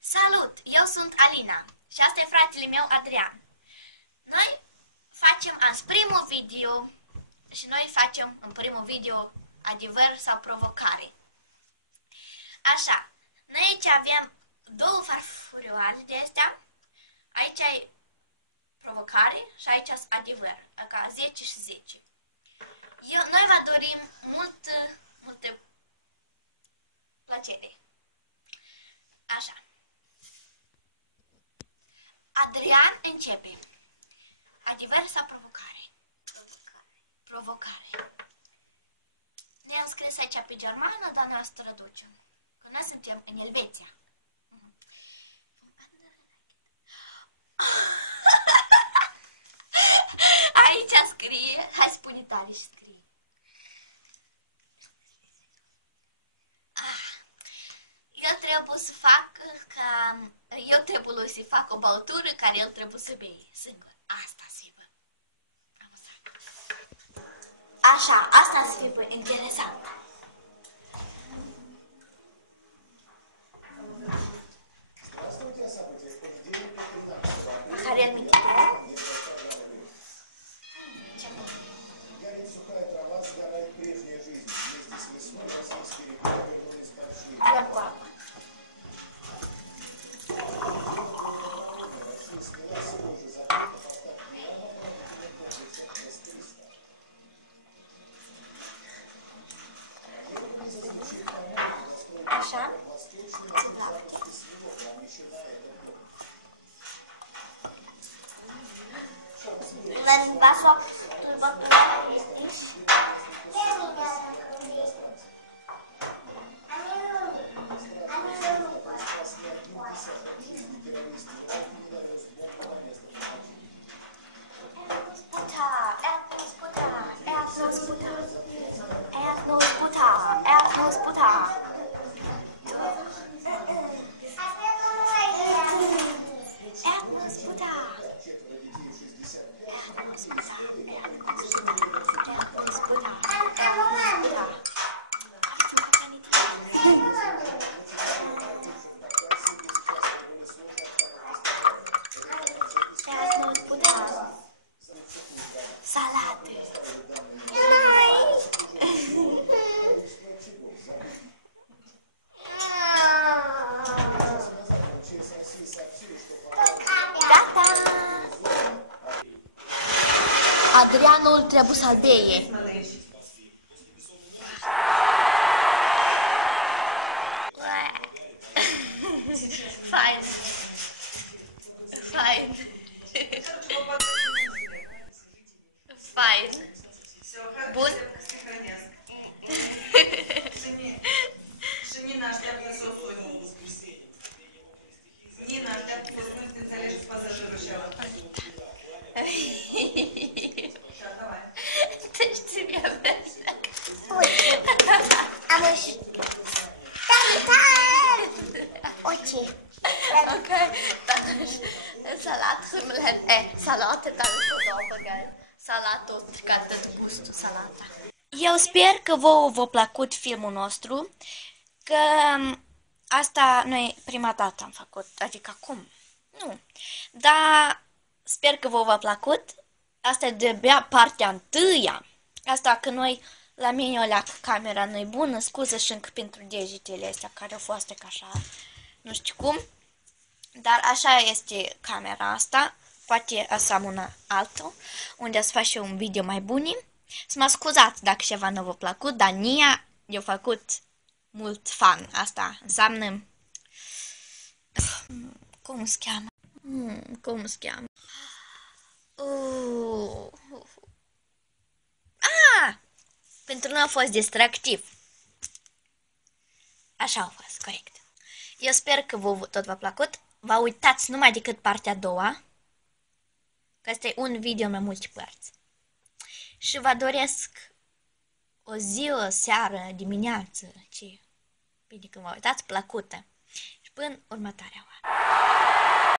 Salut! Eu sunt Alina și asta e fratele meu Adrian. Noi facem azi primul video și noi facem în primul video adevăr sau provocare. Așa, noi aici avem două farfurioare de astea. Aici e provocare și aici e adevăr, ca 10 și 10. Noi vă dorim multă plăcere. Așa. Adrian începe. Adevăr sau provocare? Provocare. Ne-am scris aici pe germană, dar noi o să traducem. Că noi suntem în Elveția. Aici scrie, hai spune tare și scrie. Eu trebuie să fac o băutură care el trebuie să bei singur. Asta să fie. Așa, asta să fie interesant. Care el minte. Luăm cu apă. Așa? În vasul turbătorului este. Adrianul trebuie să-l beie. Fain. Fain. Fain. Bun. Și Nina așteaptă soțul. Nina așteaptă soțul să te înțelegi cu pasajerul și ăla. Ты ж тебе обращаешь. А мы ж... Очень. Okej, dann salat himlen. Salatet är så bra, salatul cată gustul salata. Eu sper că vouă v-a plăcut filmul nostru, că asta noi prima dată am făcut, adică acum, nu, dar sper că vouă v-a plăcut. Asta e de-abia partea întâia. Asta că noi, la mine o leacă camera nu-i bună, scuză și încă pentru degetele astea care au fost ca așa, nu știu cum. Dar așa este camera asta, poate să am una altă, unde să fac și un video mai bun. Să mă scuzați dacă ceva nu v-a plăcut, dar Nia i-a făcut mult fan. Asta înseamnă... Cum se cheamă? Cum se cheamă? Pentru noi a fost distractiv. Așa a fost, corect. Eu sper că vouă tot v-a plăcut. Vă uitați numai decât partea a doua, că asta e un video mai multe părți. Și vă doresc o zi, o seară, dimineață, ce bine când vă uitați, plăcută. Și până următoarea oară.